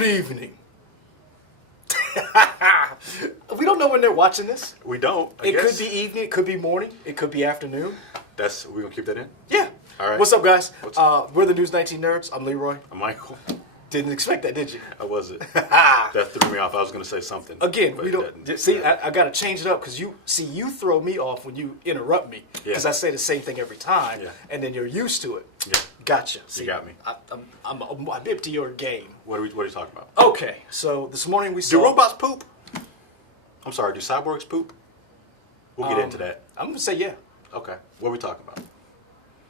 Good evening. We don't know when they're watching this. We don't. It could be evening. It could be morning. It could be afternoon. We gonna keep that in? Yeah. All right. What's up, guys? We're the News 19 Nerds. I'm Leroy. I'm Michael. Didn't expect that, did you? I wasn't. That threw me off. I was gonna say something. Again, we don't see. I got to change it up because you throw me off when you interrupt me because I say the same thing every time, and then you're used to it. Yeah. Gotcha. See, you got me. I'm hip to your game. What are you talking about? Okay, so this morning we saw. Do robots poop? I'm sorry. Do cyborgs poop? We'll get into that. I'm gonna say yeah. Okay. What are we talking about?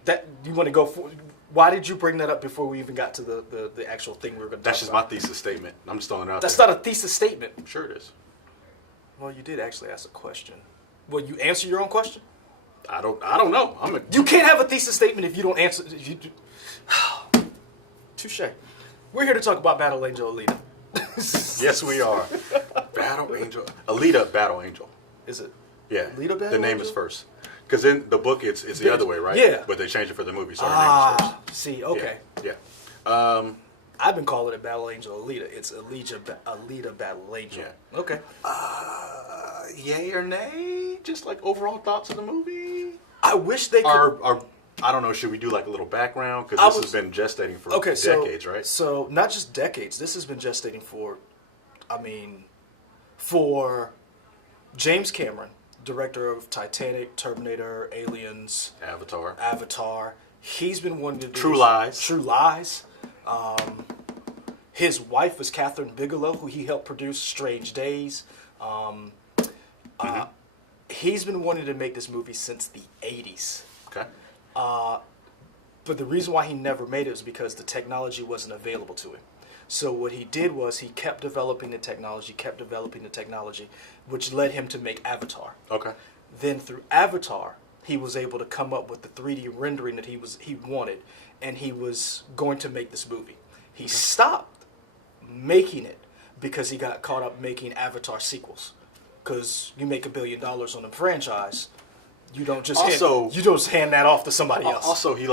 That you want to go for? Why did you bring that up before we even got to the actual thing we were going to talk about? That's just my thesis statement. I'm just throwing it out That's there. not a thesis statement. Sure it is. Well, you did actually ask a question. Well, you answer your own question? I don't know. You can't have a thesis statement if you don't answer. Touche. We're here to talk about Battle Angel Alita. Yes, we are. Battle Angel. Alita Battle Angel. Is it? Yeah. Alita Battle The name Angel? is first. Because in the book, it's the other way, right? Yeah. But they changed it for the movie, so her name is first. See, okay. Yeah. I've been calling it Battle Angel Alita. It's Alita Battle Angel. Yeah. Okay. Yay or nay? Just like overall thoughts of the movie? I wish they could. I don't know, should we do like a little background? Because this has been gestating for decades, right? So, not just decades. This has been gestating for James Cameron, director of Titanic, Terminator, Aliens, Avatar. He's been wanting to do True Lies. True Lies. His wife was Catherine Bigelow, who he helped produce Strange Days. He's been wanting to make this movie since the 80s. Okay. But the reason why he never made it was because the technology wasn't available to him. So what he did was he kept developing the technology, which led him to make Avatar. Okay. Then through Avatar, he was able to come up with the 3D rendering that he wanted, and he was going to make this movie. He stopped making it because he got caught up making Avatar sequels. Because you make $1 billion on a franchise, you don't just hand that off to somebody else. Also, he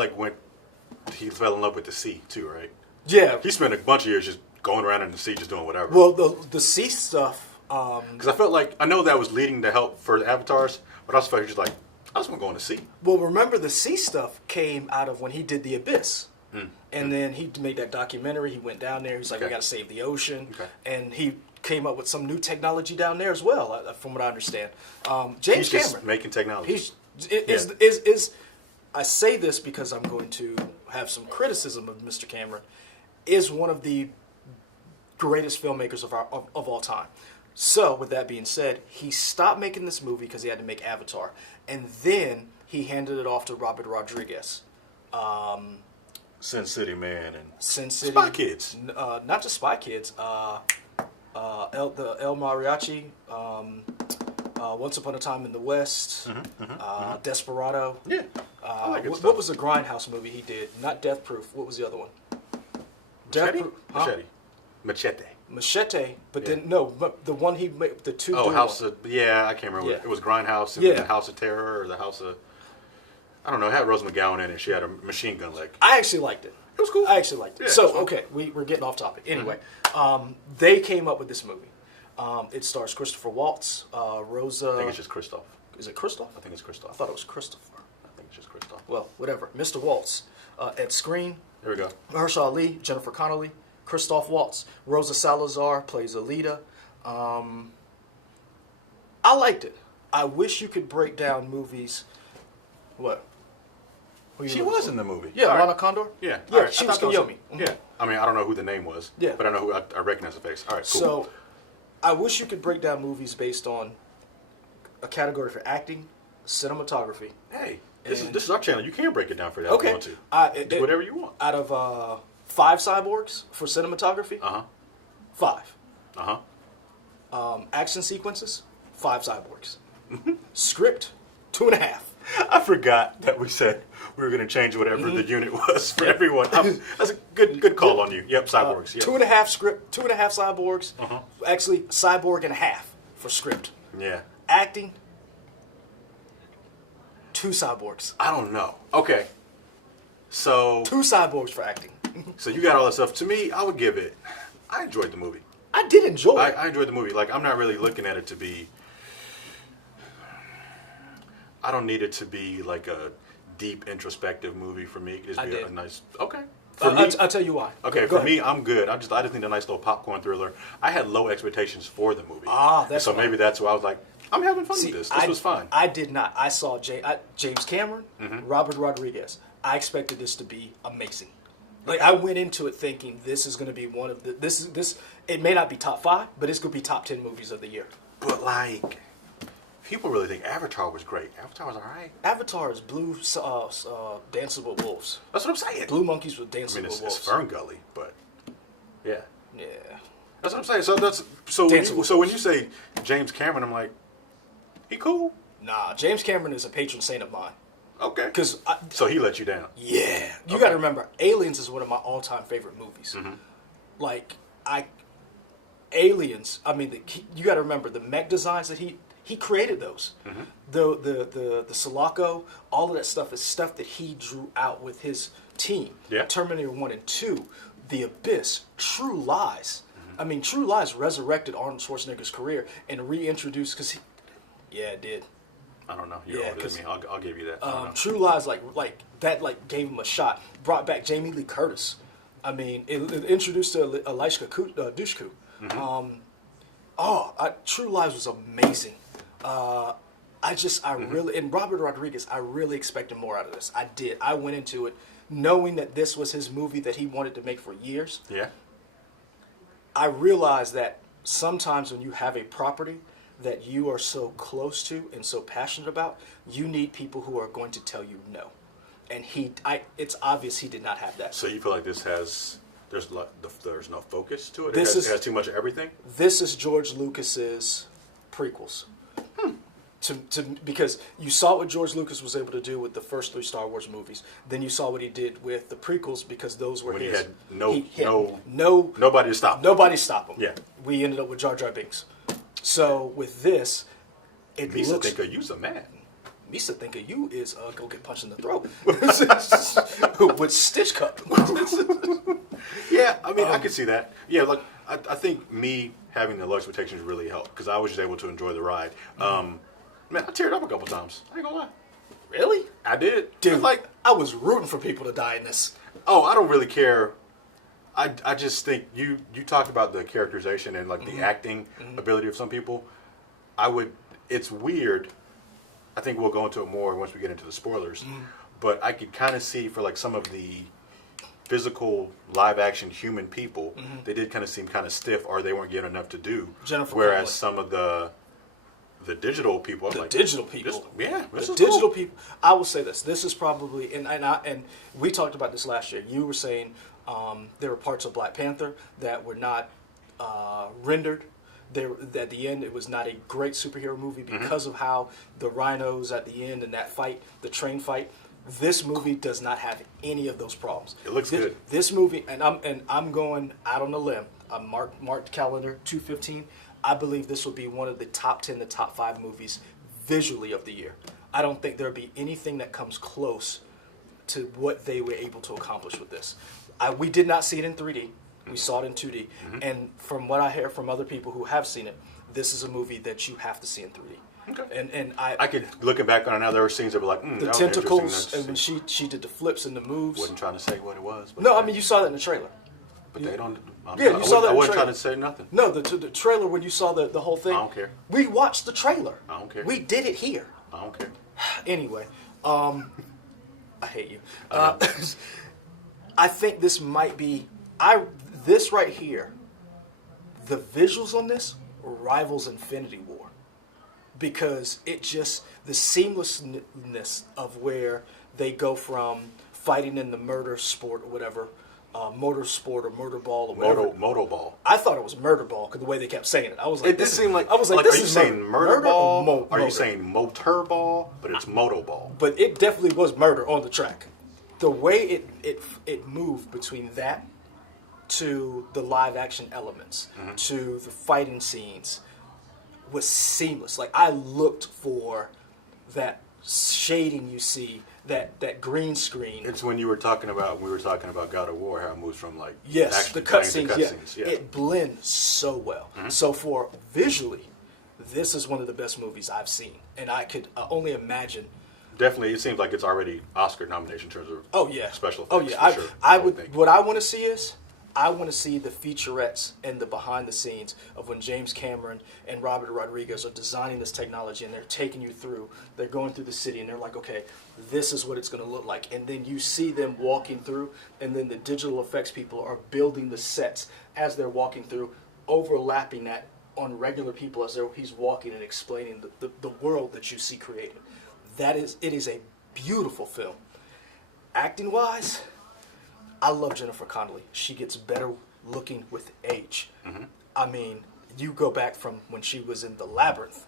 fell in love with the sea too, right? Yeah. He spent a bunch of years just going around in the sea, just doing whatever. Well, the sea stuff. Because I felt like I know that was leading to help for the avatars, but I also felt just like I just want to go in the sea. Well, remember the sea stuff came out of when he did The Abyss, and then he made that documentary. He went down there. He's like, we got to save the ocean, and he came up with some new technology down there as well, from what I understand. James Cameron just making technology. I say this because I'm going to have some criticism of Mr. Cameron. Is one of the greatest filmmakers of all time. So, with that being said, he stopped making this movie because he had to make Avatar, and then he handed it off to Robert Rodriguez. Sin City Man and Sin City, Spy Kids. Not just Spy Kids. El Mariachi. Once Upon a Time in the West. Desperado. Yeah. I like what was the Grindhouse movie he did? Not Death Proof. What was the other one? Machete, but then the one he made, the two. Oh, House of I can't remember. It was Grindhouse and the House of Terror or the House of. I don't know. It had Rose McGowan in it. She had a machine gun leg. I actually liked it. It was cool. I actually liked it. Yeah, so okay, we're getting off topic. Anyway, they came up with this movie. It stars Christopher Waltz, Rosa. I think it's just Christoph. Is it Christoph? I think it's Christoph. I thought it was Christopher. I think it's just Christoph. Well, whatever. Mr. Waltz, Ed Skrein. There we go. Mahershala Ali, Jennifer Connelly, Christoph Waltz, Rosa Salazar plays Alita. I liked it. I wish you could break down movies. What? She was in the movie. Yeah, Lana Condor? Yeah. Yeah, right. she was Kiyomi. Yeah. I mean, I don't know who the name was. Yeah. But I know who I recognize the face. All right, cool. So, I wish you could break down movies based on a category for acting, cinematography. Hey, this is our channel. You can break it down for that if you want to. Do whatever you want. Out of 5 cyborgs for cinematography, 5. Action sequences, 5 cyborgs. Script, 2.5. I forgot that we said we were going to change whatever the unit was for everyone. That's a good call on you. Yep, cyborgs. Yep. 2.5 script, 2.5 cyborgs. Actually, cyborg and a half for script. Yeah. Acting, 2 cyborgs. I don't know. Okay. So 2 cyborgs for acting. So you got all that stuff. To me, I would give it I enjoyed the movie. I did enjoy it. I enjoyed the movie. Like, I'm not really looking at it to be. I don't need it to be like a deep introspective movie for me. Just be a nice. Okay. For me, I'll tell you why. Okay, for me, I'm good. I just need a nice little popcorn thriller. I had low expectations for the movie. That's maybe that's why I was like, I'm having fun with this. This was fun. I did not. I saw James Cameron, Robert Rodriguez. I expected this to be amazing. Like, I went into it thinking this is going to be one of the this. It may not be top 5, but it's going to be top 10 movies of the year. But like, people really think Avatar was great. Avatar was alright. Avatar is blue Dancing with Wolves. That's what I'm saying. Blue monkeys with dancing with wolves. It's Fern Gully, but yeah. Yeah. That's what I'm saying. So when you say James Cameron, I'm like, he cool. Nah, James Cameron is a patron saint of mine. Okay. So he let you down. Yeah. You got to remember, Aliens is one of my all-time favorite movies. Like, Aliens. I mean, you got to remember the mech designs that he created those. The Sulaco, all of that stuff is stuff that he drew out with his team. Yeah. Terminator 1 and 2, The Abyss, True Lies. I mean, True Lies resurrected Arnold Schwarzenegger's career and reintroduced it did. I don't know. You're older than me. I'll give you that. True Lies like that gave him a shot. Brought back Jamie Lee Curtis. I mean, it introduced to Alishka Dushku. True Lies was amazing. Really, and Robert Rodriguez, I really expected more out of this. I did. I went into it knowing that this was his movie that he wanted to make for years. Yeah. I realized that sometimes when you have a property that you are so close to and so passionate about, you need people who are going to tell you no. And it's obvious he did not have that. So you feel like there's no focus to it? It has too much of everything? This is George Lucas's prequels. Because you saw what George Lucas was able to do with the first 3 Star Wars movies. Then you saw what he did with the prequels because those were his. He had nobody to stop him. Nobody to stop him. Yeah. We ended up with Jar Jar Binks. So with this, Misa think of you's a man. Misa think of you is go get punched in the throat with Stitch Cup. Yeah, I mean, I could see that. Yeah, like I think me having the low expectations really helped because I was just able to enjoy the ride. Man, I teared up a couple times. I ain't gonna lie. Really? I did. Dude, I was rooting for people to die in this. Oh, I don't really care. I just think you talk about the characterization and like the acting ability of some people. It's weird. I think we'll go into it more once we get into the spoilers. But I could kind of see for like some of the physical live action human people, they did kind of seem kind of stiff or they weren't getting enough to do. Whereas some of the digital people, digital people, people. I will say this. This is probably, and we talked about this last year. You were saying there were parts of Black Panther that were not rendered. At the end, it was not a great superhero movie because of how the rhinos at the end and that fight, the train fight. This movie does not have any of those problems. It looks good. This movie, and I'm going out on a limb. I marked calendar 2/15. I believe this will be one of the top 10, the top 5 movies visually of the year. I don't think there'll be anything that comes close to what they were able to accomplish with this. We did not see it in 3D. We saw it in 2D. And from what I hear from other people who have seen it, this is a movie that you have to see in 3D. Okay. And I could, looking back on it now, there were scenes that were like, the tentacles, and when she did the flips and the moves. Wasn't trying to say what it was. But no, I mean, you saw that in the trailer. But they don't. You saw that. I wasn't trying to say nothing. No, the trailer when you saw the whole thing. I don't care. We watched the trailer. I don't care. We did it here. I don't care. Anyway, I hate you. I think this might be this right here. The visuals on this rivals Infinity War because it just the seamlessness of where they go from fighting in the murder sport or whatever. Motorsport or murder ball or whatever. Moto ball. I thought it was murder ball because the way they kept saying it. I was like, it did seem like. This are you is saying murder ball? Or are you saying motor ball? But it's moto ball. But it definitely was murder on the track. The way it moved between that to the live action elements to the fighting scenes was seamless. Like I looked for that shading you see, that green screen. It's when we were talking about God of War, how it moves from like Yes, the action cutscenes. to Yeah, it blends so well. So for visually, this is one of the best movies I've seen, and I could only imagine. Definitely, it seems like it's already Oscar nomination in terms of special effects. Oh yeah, for sure, I would. think. What I want to see is, I want to see the featurettes and the behind the scenes of when James Cameron and Robert Rodriguez are designing this technology, and they're taking you through. They're going through the city, and they're like, okay, this is what it's going to look like, and then you see them walking through, and then the digital effects people are building the sets as they're walking through, overlapping that on regular people as he's walking and explaining the world that you see created. It is a beautiful film. Acting wise, I love Jennifer Connelly. She gets better looking with age. I mean, you go back from when she was in The Labyrinth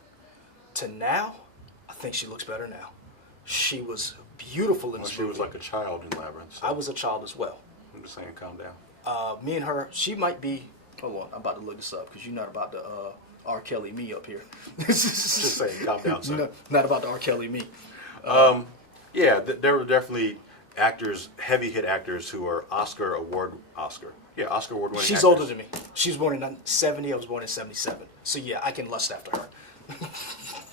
to now, I think she looks better now. She was beautiful in this movie. She was like a child in Labyrinth. So I was a child as well. I'm just saying, calm down. Me and her, she might be. Hold on, I'm about to look this up because you're not about to R. Kelly me up here. Just saying, calm down, sir. No, not about to R. Kelly me. Yeah, there were definitely actors, heavy hit actors who are Oscar award winning. She's older than me. She was born in 70. I was born in 77. So yeah, I can lust after her.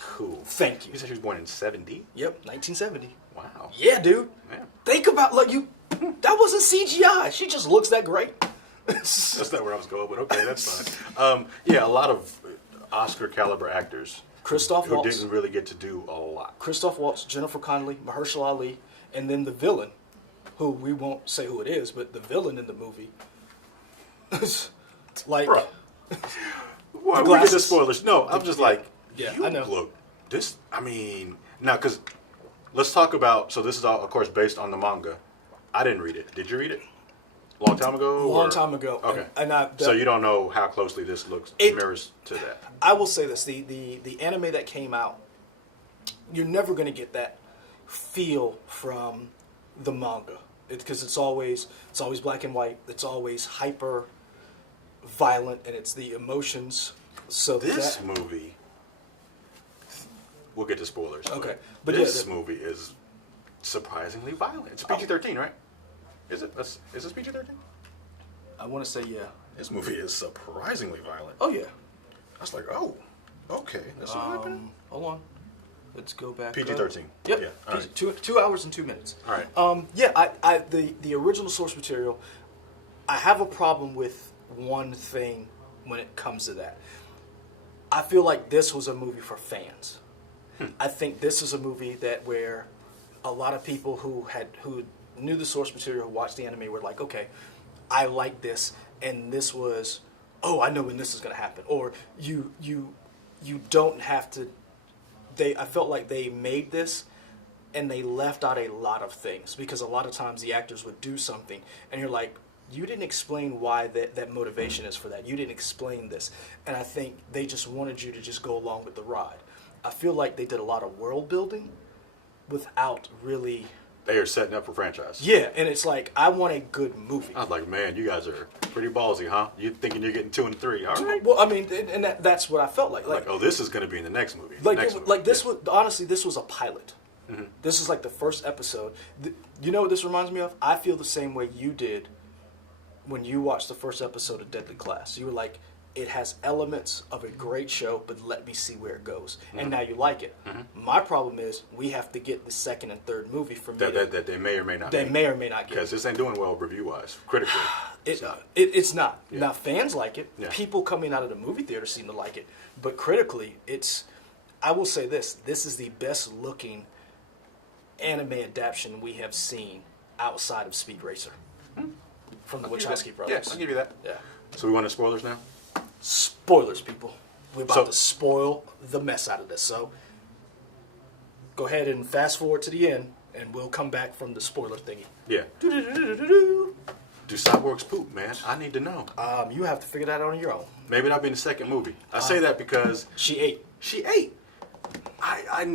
Cool. Thank you. You said she was born in 70? Yep, 1970. Wow. Yeah, dude. Man. Think about that wasn't CGI. She just looks that great. That's not where I was going, but okay, that's fine. Yeah, a lot of Oscar caliber actors Christoph who Waltz. didn't really get to do a lot. Christoph Waltz, Jennifer Connelly, Mahershala Ali, and then the villain, who we won't say who it is, but the villain in the movie. Like, Bruh. Why we get the spoilers? No, I'm just like, yeah, you I know. look this. I mean, now because let's talk about. So this is all, of course, based on the manga. I didn't read it. Did you read it? Long time ago. Long time ago. Okay. And so you don't know how closely this mirrors to that. I will say this: the anime that came out, you're never going to get that feel from the manga because it's always black and white. It's always hyper violent, and it's the emotions. So this movie, we'll get to spoilers. Okay, but this movie is surprisingly violent. It's PG-13, right? Is this PG-13? I want to say yeah. This movie is surprisingly violent. Oh yeah. I was like, oh, okay, that's what happened. Hold on. Let's go back. PG-13. Yep. Yeah. PG, right. 2 hours and 2 minutes. All right. Yeah. The original source material. I have a problem with one thing when it comes to that. I feel like this was a movie for fans. I think this is a movie where a lot of people who knew the source material, who watched the anime, were like, okay, I like this, and this was, oh, I know when this is going to happen, or you don't have to. I felt like they made this, and they left out a lot of things because a lot of times the actors would do something, and you're like, you didn't explain why that motivation is for that. You didn't explain this, and I think they just wanted you to just go along with the ride. I feel like they did a lot of world building without really. They are setting up for franchise. Yeah, and it's like, I want a good movie. I was like, man, you guys are pretty ballsy, huh? You thinking you're getting 2 and 3? All right. Well, I mean, and that's what I felt like. Like, oh, this is going to be in the next movie. This was honestly, this was a pilot. Mm-hmm. This is like the first episode. You know what this reminds me of? I feel the same way you did when you watched the first episode of Deadly Class. You were like, it has elements of a great show, but let me see where it goes. Mm-hmm. And now you like it. Mm-hmm. My problem is we have to get the second and third movie for me. That they may or may not. They may or may not get. Because this ain't doing well review-wise, critically. It's not. Yeah. Now, fans like it. Yeah. People coming out of the movie theater seem to like it. But critically, I will say this. This is the best-looking anime adaptation we have seen outside of Speed Racer. From the Wachowski brothers. Yeah, I'll give you that. Yeah. So we want to spoilers now? Spoilers, people. We're about to spoil the mess out of this. So go ahead and fast forward to the end, and we'll come back from the spoiler thingy. Yeah. Do cyborgs poop, man? I need to know. You have to figure that out on your own. Maybe that'll be in the second movie. I say that because she ate. I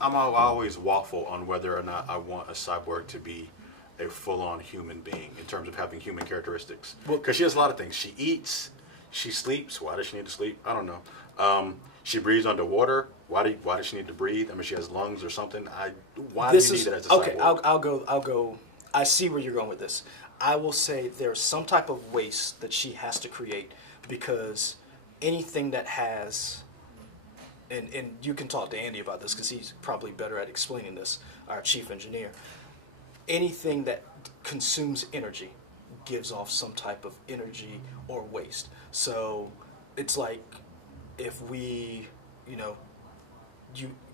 always waffle on whether or not I want a cyborg to be a full-on human being in terms of having human characteristics. Because she has a lot of things. She eats, she sleeps. Why does she need to sleep? I don't know. She breathes underwater. why does she need to breathe? I mean, she has lungs or something. Why This do you is need that as a okay. cyborg? I'll go. I see where you're going with this. I will say there's some type of waste that she has to create because anything that has, and you can talk to Andy about this because he's probably better at explaining this, our chief engineer. Anything that consumes energy gives off some type of energy or waste. So it's like if we, you know,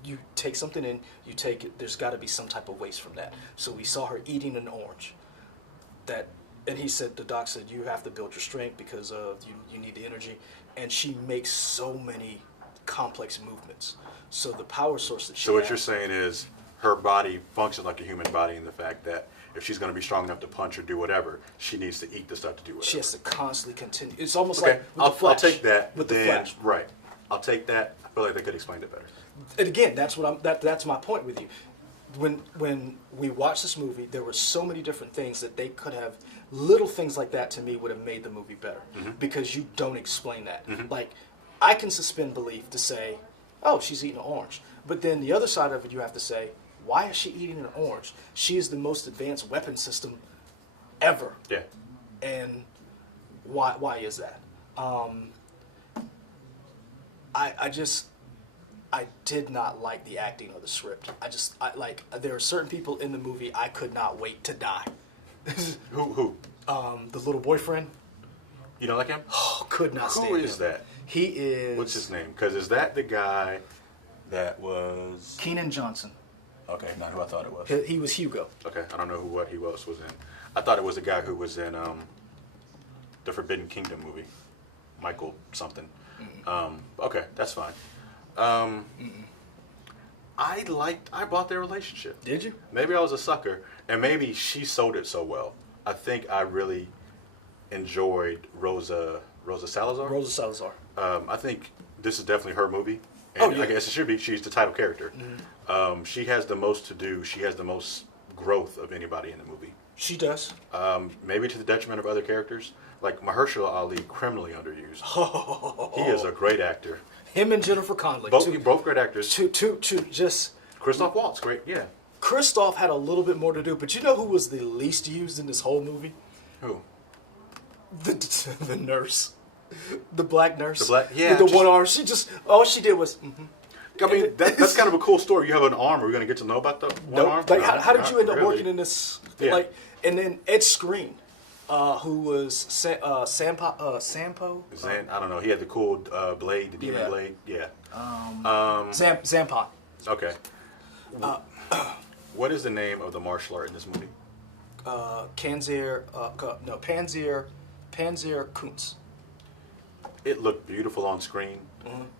you take something in, you take it, there's got to be some type of waste from that. So we saw her eating an orange. And he said, the doc said, you have to build your strength because of you need the energy. And she makes so many complex movements. So the power source that she So what has, you're saying is her body functions like a human body in the fact that if she's going to be strong enough to punch or do whatever, she needs to eat the stuff to do whatever. she has to constantly continue. It's almost Okay, like with the Flash. I'll take that. With the then, Flash. Right. I'll take that. I feel like they could explain it better. And again, that's my point with you. When we watched this movie, there were so many different things that they could have, little things like that to me would have made the movie better because you don't explain that. Like, I can suspend belief to say, oh, she's eating an orange. But then the other side of it, you have to say, why is she eating an orange? She is the most advanced weapon system ever. Yeah. And why is that? I did not like the acting or the script. There are certain people in the movie I could not wait to die. Who? The little boyfriend. You don't like him? Oh, could not stand Who him. is that? He is. What's his name? Because is that the guy that was... Keenan Johnson. Okay, not who I thought it was. He was Hugo. Okay, I don't know what he was in. I thought it was the guy who was in the Forbidden Kingdom movie. Michael something. Okay, that's fine. I bought their relationship. Did you? Maybe I was a sucker, and maybe she sold it so well. I think I really enjoyed Rosa Salazar. Rosa Salazar. I think this is definitely her movie. Oh, And yeah. I guess it should be. She's the title character. She has the most to do. She has the most growth of anybody in the movie. She does. Maybe to the detriment of other characters. Like Mahershala Ali, criminally underused. Oh, He is a great actor. him and Jennifer Connelly. Both great actors. Just. Christoph Waltz, great, yeah. Christoph had a little bit more to do, but you know who was the least used in this whole movie? Who? The nurse. The black nurse. The black- yeah, With the just- one arm. All she did was. I mean, that's kind of a cool story. You have an arm. Are we going to get to know about the one arm? Like, No, how did you end up really. working in this? Yeah. Like, and then Ed Screen, who was Sampo. I don't know. He had the cool blade, the demon Yeah. blade. Yeah. Zampon. Okay. What is the name of the martial art in this movie? Panzer Kuntz. It looked beautiful on screen.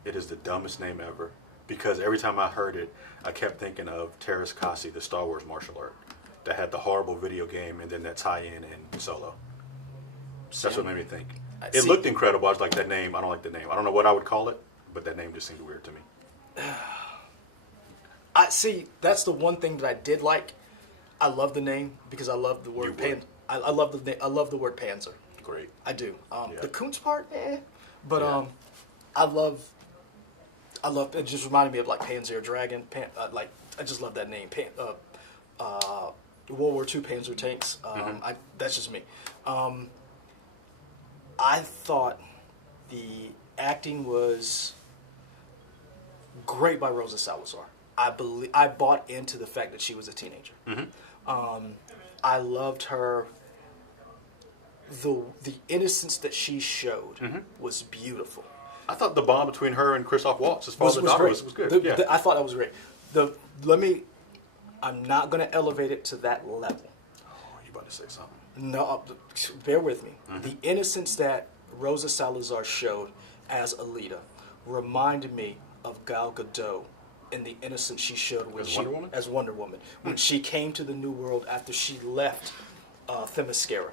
It is the dumbest name ever. Because every time I heard it, I kept thinking of Terrace Kasi, the Star Wars martial art, that had the horrible video game and then that tie-in in Solo. That's what made me think. It looked incredible. I was like, that name, I don't like the name. I don't know what I would call it, but that name just seemed weird to me. I see. That's the one thing that I did like. I love the name because I love the word You would. I love the word Panzer. Great. I do. Yeah. The Kuntz part, but Yeah. I love. It just reminded me of like Panzer Dragon. I just love that name. World War II Panzer tanks. That's just me. I thought the acting was great by Rosa Salazar. I bought into the fact that she was a teenager. I loved her. The innocence that she showed was beautiful. I thought the bond between her and Christoph Waltz, as far as the daughter, great. was good. Yeah. I thought that was great. I'm not going to elevate it to that level. Oh, you about to say something. No, bear with me. The innocence that Rosa Salazar showed as Alita reminded me of Gal Gadot and the innocence she showed as Wonder Woman when she came to the New World after she left Themyscira.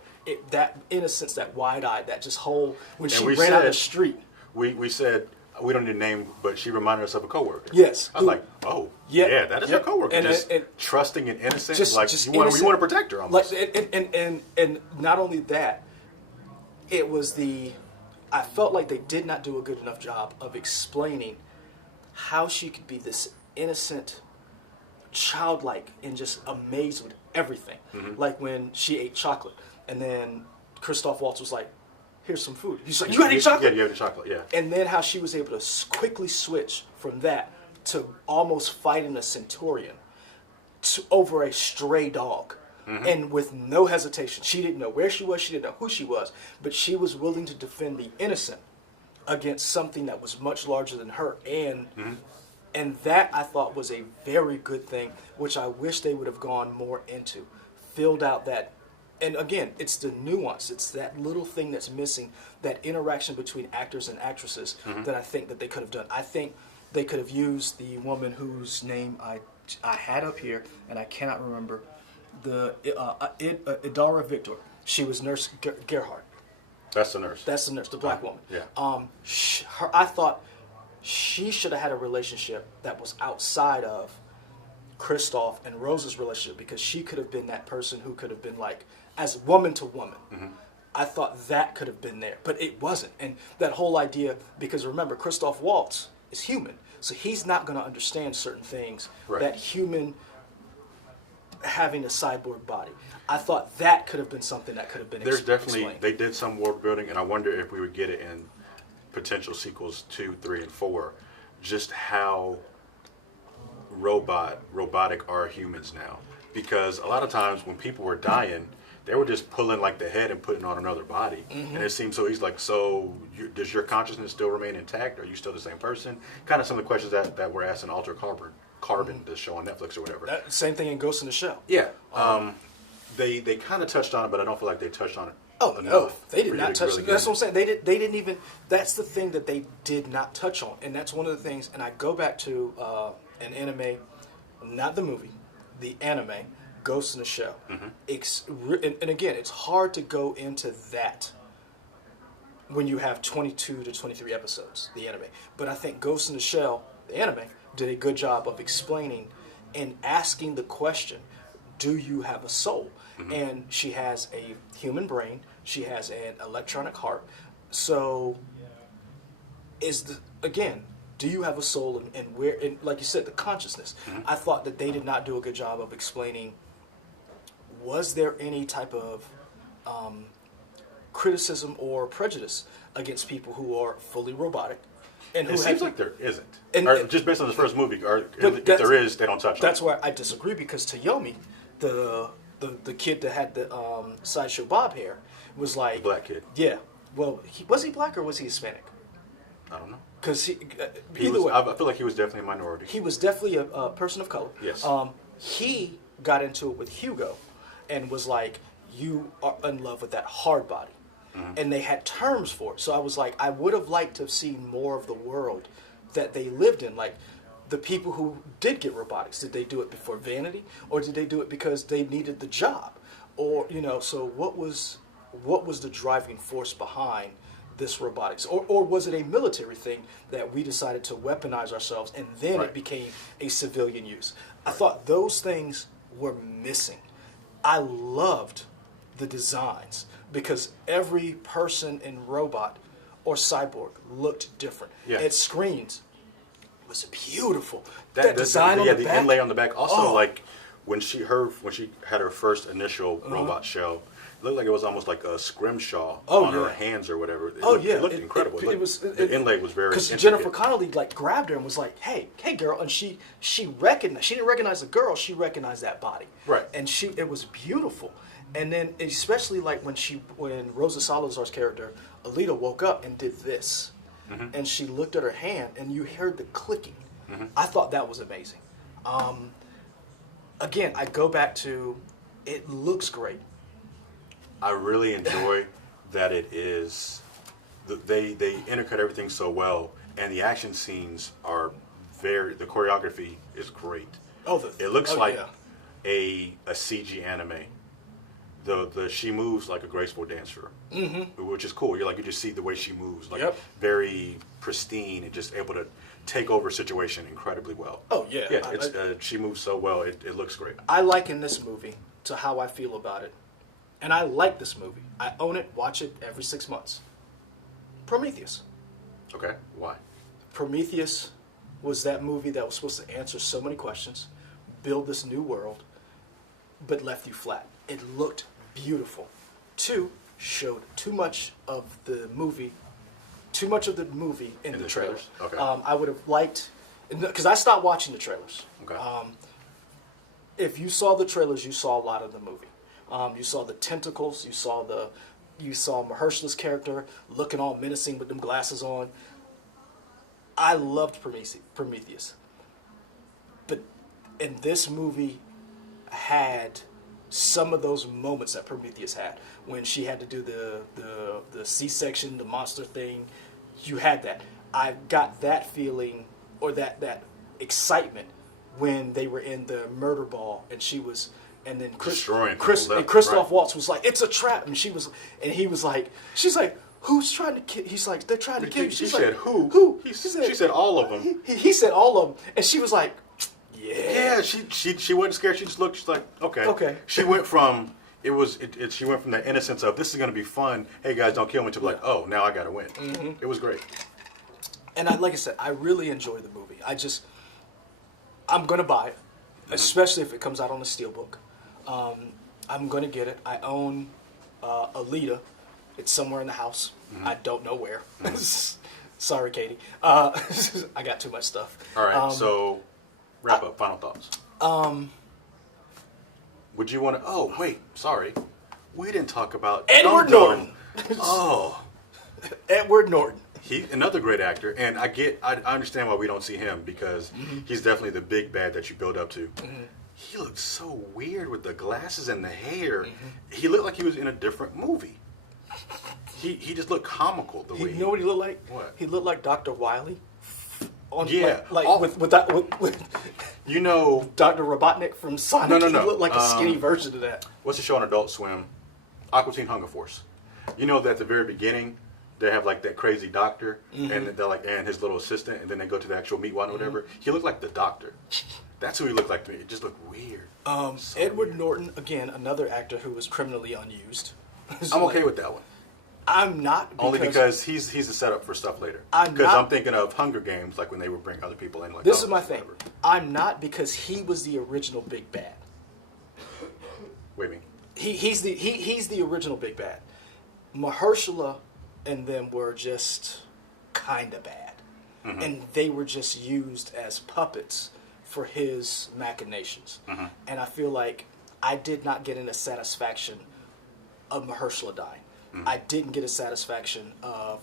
That innocence, that wide-eyed, that just whole when she ran out the street. We said we don't need a name, but she reminded us of a coworker. Yes. I was like, oh, yeah, that is her coworker. Just trusting and innocent. Just you want to protect her almost. And not only that, I felt like they did not do a good enough job of explaining how she could be this innocent, childlike, and just amazed with everything. Like when she ate chocolate, and then Christoph Waltz was like, "Here's some food." He's like, "You gotta eat chocolate." Yeah, you had chocolate. Yeah. And then how she was able to quickly switch from that to almost fighting a centurion over a stray dog. And with no hesitation. She didn't know where she was, she didn't know who she was, but she was willing to defend the innocent against something that was much larger than her. And that, I thought, was a very good thing, which I wish they would have gone more into. Filled out that, and again, it's the nuance. It's that little thing that's missing, that interaction between actors and actresses that I think that they could have done. I think they could have used the woman whose name I had up here, and I cannot remember, Idara Victor. She was Nurse Gerhardt. That's the nurse. That's the nurse, the black woman. Yeah. I thought she should have had a relationship that was outside of Christoph and Rose's relationship, because she could have been that person who could have been like, as woman to woman. I thought that could have been there, but it wasn't. And that whole idea, because remember, Christoph Waltz is human, so he's not going to understand certain things that human having a cyborg body. I thought that could have been something that could have been There's definitely, explained. they did some world building, and I wonder if we would get it in potential sequels 2, 3, and 4, just how robotic are humans now. Because a lot of times when people were dying, they were just pulling like the head and putting on another body. And it seems so easy, like, so does your consciousness still remain intact? Are you still the same person? Kind of some of the questions that were asked in Altered Carbon, the show on Netflix or whatever. Same thing in Ghost in the Shell. Yeah. They kind of touched on it, but I don't feel like they touched on it. Oh, no, they did not touch it. That's what I'm saying. They didn't even, that's the thing that they did not touch on. And that's one of the things, and I go back to an anime, not the movie, the anime, Ghost in the Shell. And again, it's hard to go into that when you have 22 to 23 episodes, the anime. But I think Ghost in the Shell, the anime, did a good job of explaining and asking the question, do you have a soul? And she has a human brain. She has an electronic heart. So, again, do you have a soul? And where, and like you said, the consciousness. I thought that they did not do a good job of explaining, was there any type of criticism or prejudice against people who are fully robotic? And it seems like there isn't. And just based on this first movie, if there is, they don't touch on it. That's where I disagree, because Toyomi, the kid that had the Sideshow Bob hair, was like... The black kid. Yeah. Well, was he black or was he Hispanic? I don't know. Because I feel like he was definitely a minority. He was definitely a person of color. Yes. He got into it with Hugo and was like, you are in love with that hard body. And they had terms for it. So I was like, I would have liked to have seen more of the world that they lived in. Like, the people who did get robotics, did they do it before vanity, or did they do it because they needed the job? Or, so what was the driving force behind this robotics? Or was it a military thing that we decided to weaponize ourselves and then it became a civilian use? I thought those things were missing. I loved the designs, because every person in robot or cyborg looked different. Yeah. Its screens was beautiful. That design on the back. The inlay on the back. Also, like when she had her first initial robot shell, it looked like it was almost like a scrimshaw on her hands or whatever. It looked incredible. The inlay was very. Because Jennifer Connelly grabbed her and was like, "Hey, girl," and she recognized. She didn't recognize the girl. She recognized that body. Right. And it was beautiful. And then, especially when Rosa Salazar's character Alita woke up and did this, and she looked at her hand, and you heard the clicking. I thought that was amazing. Again, I go back to, it looks great. I really enjoy that it is. They intercut everything so well, and the action scenes are the choreography is great. It looks like a CG anime. She moves like a graceful dancer, which is cool. You just see the way she moves, very pristine and just able to take over a situation incredibly well. Oh yeah, yeah. She moves so well. It looks great. I liken this movie to how I feel about it, and I like this movie. I own it, watch it every 6 months. Prometheus. Okay, why? Prometheus was that movie that was supposed to answer so many questions, build this new world, but left you flat. It looked beautiful. 2, showed too much of the movie in the trailers. Okay. I would have liked, because I stopped watching the trailers. Okay. If you saw the trailers, you saw a lot of the movie. You saw the tentacles. You saw Mahershala's character looking all menacing with them glasses on. I loved Prometheus, but in this movie had some of those moments that Prometheus had when she had to do the C-section, the monster thing. You had that. I got that feeling or that excitement when they were in the murder ball and she was, and then Christoph Waltz was like, "It's a trap," and he was like, she's like, "Who's trying to kill?" He's like, "They're trying to kill you." She said, "Who? Who?" She said all of them. He said all of them, and she was like, "Yeah." Yeah, she wasn't scared. She just looked. She's like, "Okay." Okay. She went from she went from the innocence of this is going to be fun. Hey guys, don't kill me. To like, oh, now I got to win. Mm-hmm. It was great. And like I said, I really enjoy the movie. I'm gonna buy it, especially if it comes out on the Steelbook. I'm gonna get it. I own Alita. It's somewhere in the house. Mm-hmm. I don't know where. Mm-hmm. Sorry, Katie. I got too much stuff. All right. So wrap up. Final thoughts. Would you want to? Oh wait, sorry. We didn't talk about Edward Norton. Oh, Edward Norton. Another great actor, and I understand why we don't see him because he's definitely the big bad that you build up to. Mm-hmm. He looked so weird with the glasses and the hair. Mm-hmm. He looked like he was in a different movie. He just looked comical the way. You know what he looked like? What? He looked like Dr. Wiley. With you know, Dr. Robotnik from Sonic. No. He looked like a skinny version of that. What's the show on Adult Swim? Aqua Teen Hunger Force. You know that at the very beginning they have like that crazy doctor and they're like and his little assistant, and then they go to the actual meat wad or whatever. He looked like the doctor. That's who he looked like to me. It just looked weird. Edward Norton, again, another actor who was criminally unused. I'm okay with that one. I'm not. Only because he's a setup for stuff later. Because I'm thinking of Hunger Games, like when they would bring other people in. Like this is my thing. I'm not, because he was the original big bad. What do you mean? He's the original big bad. Mahershala and them were just kind of bad, and they were just used as puppets for his machinations. And I feel like I did not get a satisfaction of Mahershala dying. I didn't get a satisfaction of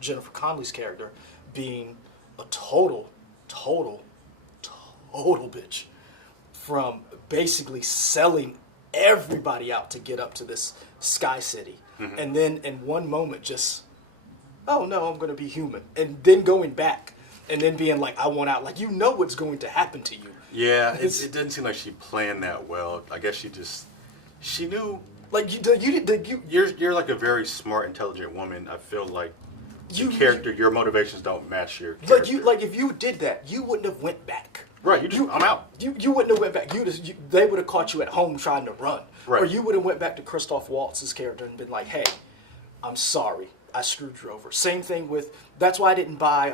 Jennifer Connelly's character being a total bitch, from basically selling everybody out to get up to this sky city. And then in one moment just, oh no, I'm going to be human. And then going back and then being like, I want out. Like, you know what's going to happen to you. Yeah, it didn't seem like she planned that well. I guess she knew. Like, You're like a very smart, intelligent woman. I feel like your motivations don't match your character. Like if you did that, you wouldn't have went back. Right, I'm out. You wouldn't have went back. They would have caught you at home trying to run. Right. Or you would have went back to Christoph Waltz's character and been like, hey, I'm sorry. I screwed you over. Same thing with, that's why I didn't buy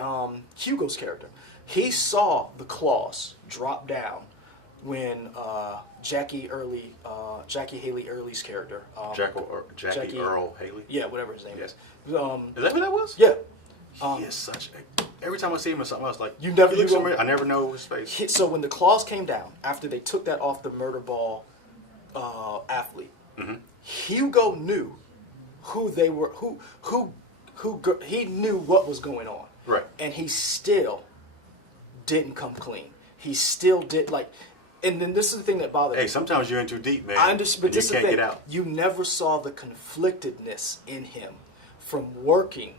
Hugo's character. He saw the claws drop down when Jackie Haley Early's character. Jackie Earl Haley? Yeah, whatever his name is. Is that who that was? Yeah. He is such a... Every time I see him in something else, like... I never know his face. So when the claws came down, after they took that off the murder ball athlete, Hugo knew who they were, he knew what was going on. Right. And he still didn't come clean. He still did, like... And then this is the thing that bothered me. Hey, sometimes you're in too deep, man. I understand, but this you can't get out. You never saw the conflictedness in him from working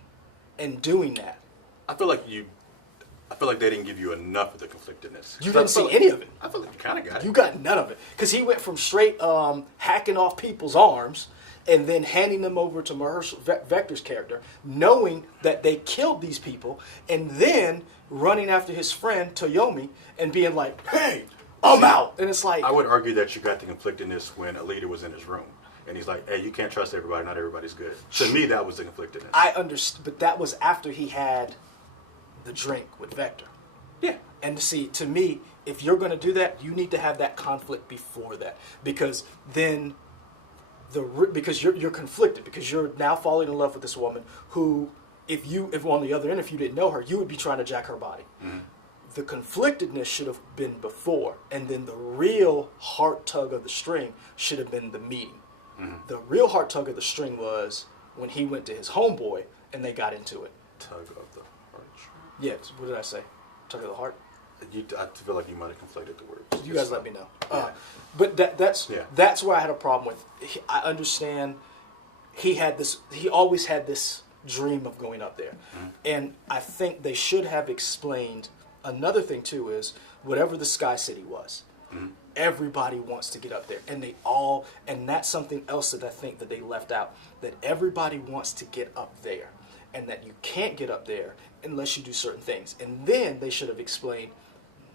and doing that. I feel like they didn't give you enough of the conflictedness. You didn't see any of it. I feel like you kind of got it. You got none of it. Because he went from straight hacking off people's arms and then handing them over to Vector's character, knowing that they killed these people, and then running after his friend, Toyomi, and being like, hey, I'm out. And it's like... I would argue that you got the conflictedness when Alita was in his room. And he's like, hey, you can't trust everybody. Not everybody's good. To me, that was the conflictedness. I understand. But that was after he had the drink with Vector. Yeah. And to see, to me, if you're going to do that, you need to have that conflict before that, because then because you're conflicted, because you're now falling in love with this woman who, if on the other end, if you didn't know her, you would be trying to jack her body. Mm-hmm. The conflictedness should have been before, and then the real heart tug of the string should have been the meeting. Mm-hmm. The real heart tug of the string was when he went to his homeboy and they got into it. Tug of the heart. Yeah, what did I say? Tug of the heart? I feel like you might have conflated the words. You guys let me know. Yeah. But that's where I had a problem with. I understand he always had this dream of going up there. Mm-hmm. And I think they should have explained, another thing too is, whatever the Sky City was, mm-hmm. everybody wants to get up there. And that's something else that I think that they left out, that everybody wants to get up there. And that you can't get up there unless you do certain things. And then they should have explained,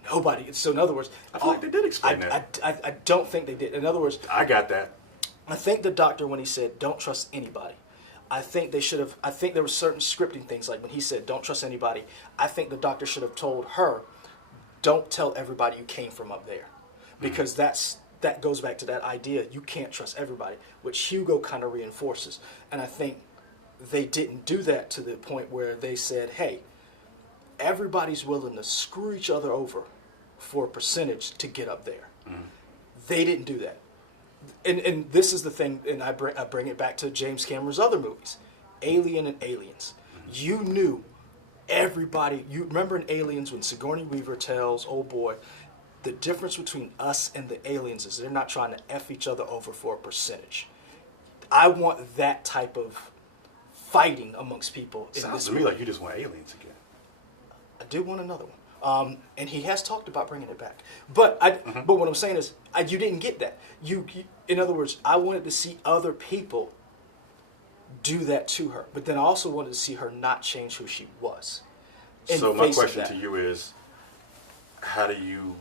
nobody. So in other words, I feel like they did explain that. I don't think they did. In other words, I got that. I think the doctor, when he said, don't trust anybody, I think they should have, I think there were certain scripting things, like when he said, don't trust anybody, I think the doctor should have told her, don't tell everybody you came from up there. Because mm-hmm. that goes back to that idea, you can't trust everybody, which Hugo kind of reinforces. And I think they didn't do that to the point where they said, hey, everybody's willing to screw each other over for a percentage to get up there. Mm-hmm. They didn't do that. And this is the thing, and I bring it back to James Cameron's other movies, Alien and Aliens. Mm-hmm. You knew everybody. You remember in Aliens when Sigourney Weaver tells old boy, the difference between us and the aliens is they're not trying to F each other over for a percentage. I want that type of fighting amongst people. Sounds to me like you just want aliens again. I do want another one. And he has talked about bringing it back. But but what I'm saying is, you didn't get that. You, in other words, I wanted to see other people do that to her. But then I also wanted to see her not change who she was. So my question to you is, how do you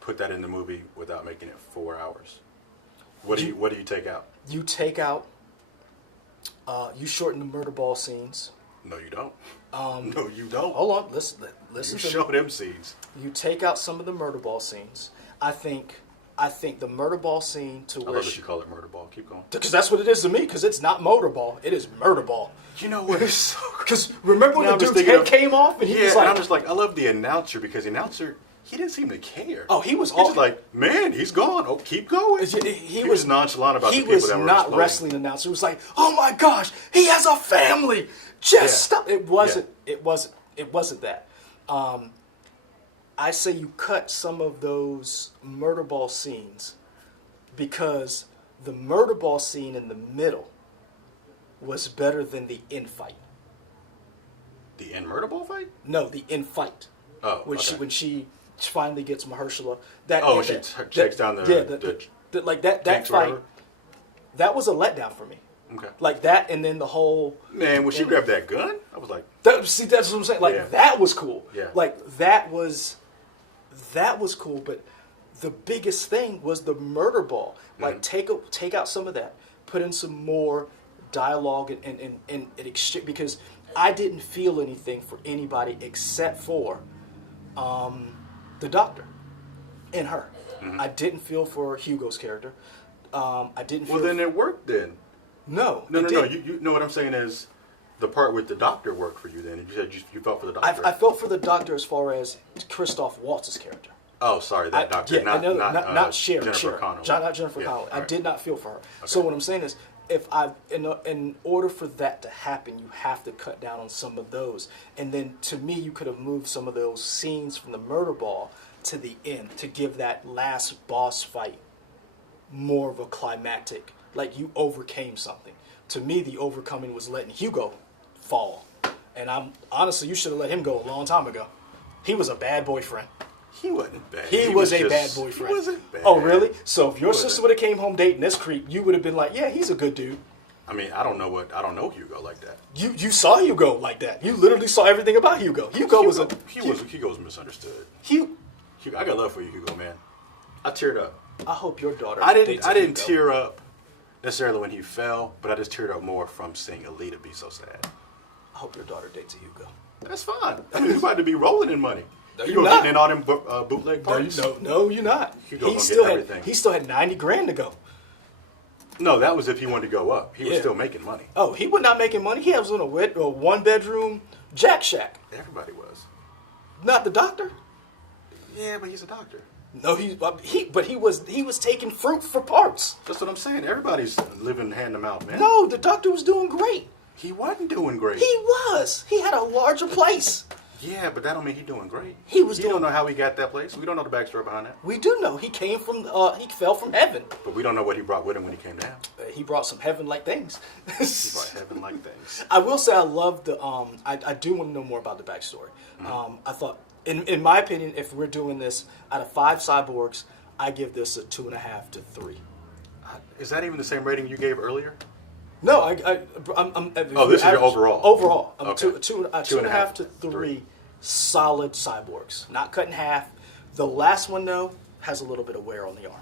put that in the movie without making it 4 hours? What do you take out? You take out, you shorten the murder ball scenes. No, you don't. No, you don't. Hold on, listen you to show them scenes. You take out some of the murder ball scenes. I think the murder ball scene to where I love that you call it murder ball. Keep going. Because that's what it is to me. Because it's not motor ball, it is murder ball. You know what? Because remember when the dude's head came off and he was like, and I'm just like, I love the announcer, because the announcer, he didn't seem to care. Oh, he was just like, man, he's gone. Oh, keep going. He was nonchalant about the people that were exploding. He was not wrestling announcer. It was like, oh my gosh, he has a family. Just stop. It wasn't. Yeah. It wasn't that. I say you cut some of those murder ball scenes, because the murder ball scene in the middle was better than the infight. The in murder ball fight? No, the infight. Oh, when she finally gets Mahershala. She takes down the like that fight. That was a letdown for me. Okay. Like that, and then the whole... Man, when she grabbed that gun, I was like... See, that's what I'm saying. Like, that was cool. Yeah. Like, that was cool, but the biggest thing was the murder ball. Like, take out some of that. Put in some more dialogue and exchange, because I didn't feel anything for anybody except for the doctor and her. Mm-hmm. I didn't feel for Hugo's character. I didn't feel... Well, then it worked then. No. You know what I'm saying is the part with the doctor worked for you then. You said you felt for the doctor. I felt for the doctor as far as Christoph Waltz's character. Oh, sorry, that doctor. Yeah, not Jennifer Connelly. Not Jennifer Connelly. I did not feel for her. Okay. So what I'm saying is, in order for that to happen, you have to cut down on some of those. And then, to me, you could have moved some of those scenes from the murder ball to the end to give that last boss fight more of a climactic. Like, you overcame something. To me, the overcoming was letting Hugo fall. And honestly, you should have let him go a long time ago. He was a bad boyfriend. He wasn't bad. He was a bad boyfriend. He wasn't bad. Oh, really? So if your sister would have came home dating this creep, you would have been like, yeah, he's a good dude. I mean, I don't know Hugo like that. You saw Hugo like that. You literally saw everything about Hugo. Hugo was misunderstood. I got love for you, Hugo, man. I teared up. I hope your daughter. I didn't tear up necessarily when he fell, but I just teared up more from seeing Alita be so sad. I hope your daughter dates a Hugo. That's fine. I mean, you about to be rolling in money. No, You you're gonna not. get in all them bootleg parts? No, you're not. You gonna He get still had everything. he still had $90,000 to go. No, that was if he wanted to go up. He was Yeah. still making money. Oh, he was not making money. He was in a 1-bedroom Jack Shack. Everybody was. Not the doctor. Yeah, but he's a doctor. No, he was taking fruit for parts. That's what I'm saying. Everybody's living hand to mouth, man. No, the doctor was doing great. He wasn't doing great. He was. He had a larger place. Yeah, but that don't mean he's doing great. He was You doing- don't know how he got that place. We don't know the backstory behind that. We do know he came from. He fell from heaven. But we don't know what he brought with him when he came down. He brought some heaven-like things. He brought heaven-like things. I will say I love the. I do want to know more about the backstory. I thought, in my opinion, if we're doing this out of 5 cyborgs, I give this a 2.5 to 3. Is that even the same rating you gave earlier? No, Oh, this is your overall. Overall, Okay. 2.5 to 3 solid cyborgs, not cut in half. The last one though has a little bit of wear on the arm.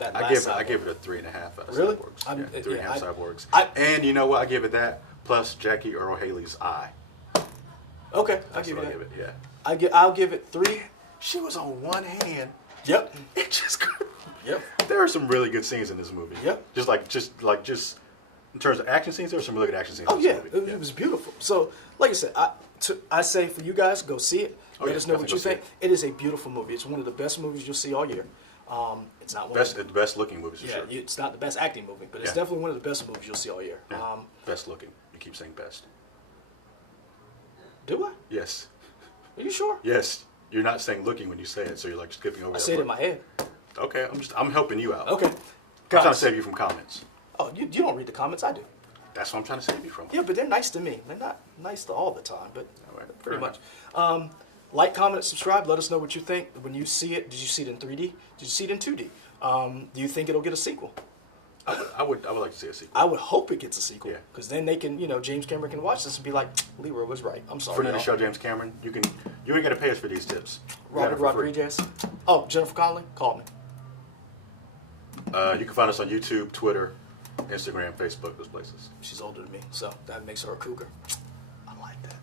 That I last gave cyborg. it a 3.5 out of Really? cyborgs. I'm- Yeah, 3.5 yeah, cyborgs. I- And you know what? I give it that plus Jackie Earl Haley's eye. Okay, I'll That's give you what I that. give it. Yeah. I'll give it 3. She was on one hand. Yep. It just. Yep. There are some really good scenes in this movie. Yep. Just in terms of action scenes, there were some really good action scenes. Oh in yeah, this movie. it was beautiful. So, like I said, I say for you guys, go see it. Oh, Let yeah, us know what definitely you go think. see It is a beautiful movie. It's one of the best movies you'll see all year. It's not one Best, of the best looking movies for yeah, sure. it's not the best acting movie, but it's Yeah. definitely one of the best movies you'll see all year. Yeah. Best looking. You keep saying best. Do I? Yes. Are you sure? Yes. You're not saying looking when you say it, so you're like skipping over I that say it in part. my head. Okay, I'm helping you out. Okay. I'm trying to Guys. save you from comments. Oh, you don't read the comments. I do. That's what I'm trying to save you from. Yeah, but they're nice to me. They're not nice to all the time, but All right, pretty fair much. Like, comment, subscribe. Let us know what you think. When you see it, did you see it in 3D? Did you see it in 2D? Do you think it'll get a sequel? I would like to see a sequel. I would hope it gets a sequel. Yeah. Because then they can, James Cameron can watch this and be like, Leroy was right. I'm sorry. For them to y'all." show James Cameron, you ain't gonna pay us for these tips. You got Robert it for free. Rodriguez. Oh, Jennifer Connelly, call me. You can find us on YouTube, Twitter, Instagram, Facebook, those places. She's older than me, so that makes her a cougar. I like that.